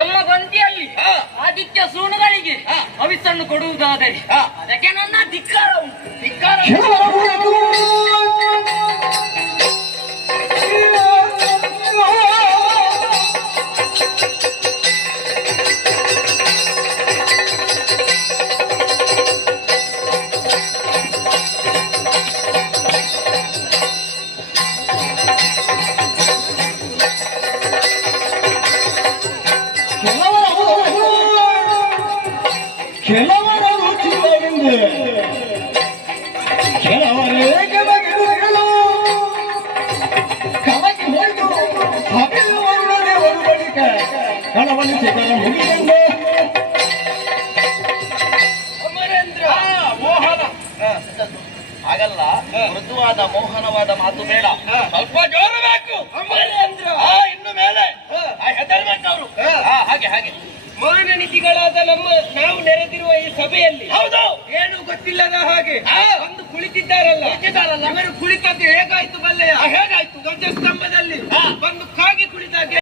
ನಮ್ಮ ಗೊಂತಿಯಲ್ಲಿ ಆದಿತ್ಯ ಸೂನುಗಳಿಗೆ ಹವಿಸ್ಸನ್ನು ಕೊಡುವುದಾದರೆ ಅದಕ್ಕೆ ನನ್ನ ಧಿಕ್ಕಾರ ಧಿಕ್ಕಾರ. ಕೆಲವರ ರುಚಿಯಿಂದ ಕೆಲವರೇ ಕೆಳಗಿರುಗಳು ಕವಚ ಹೊರಟು ಸಭೆಯವರೊಡನೆ ಒಂದು ಬಳಿಕ ಕಳವಳಿಸಿದರ ಮುಗಿದಂಗೆ ಅಮರೇಂದ್ರ ಮೋಹನ ಹಾಗಲ್ಲ, ಮೃದುವಾದ ಮೋಹನವಾದ ಮಾತು ಬೇಡ, ಸ್ವಲ್ಪ ಜೋರ ಬೇಕು ಅಮರೇಂದ್ರ. ಇನ್ನು ಮೇಲೆ ಹೆದರ್ಬೇಕವ್ರು. ಹಾಗೆ ಹಾಗೆ ಮಾನ ನೀತಿಗಳಾದ ನಾವು ನೆರೆದಿರುವ ಈ ಸಭೆಯಲ್ಲಿ ಹೌದು ಏನು ಗೊತ್ತಿಲ್ಲದ ಹಾಗೆ ಒಂದು ಕುಳಿತಿದ್ದಾರಲ್ಲ, ಇವರು ಕುಳಿತದ್ದು ಹೇಗಾಯ್ತು ಬಲ್ಲೆಯ? ಹೇಗಾಯ್ತು? ಧ್ವಜಸ್ತಂಭದಲ್ಲಿ ಬಂದು ಕಾಗಿ ಕುಳಿತಾಗೆ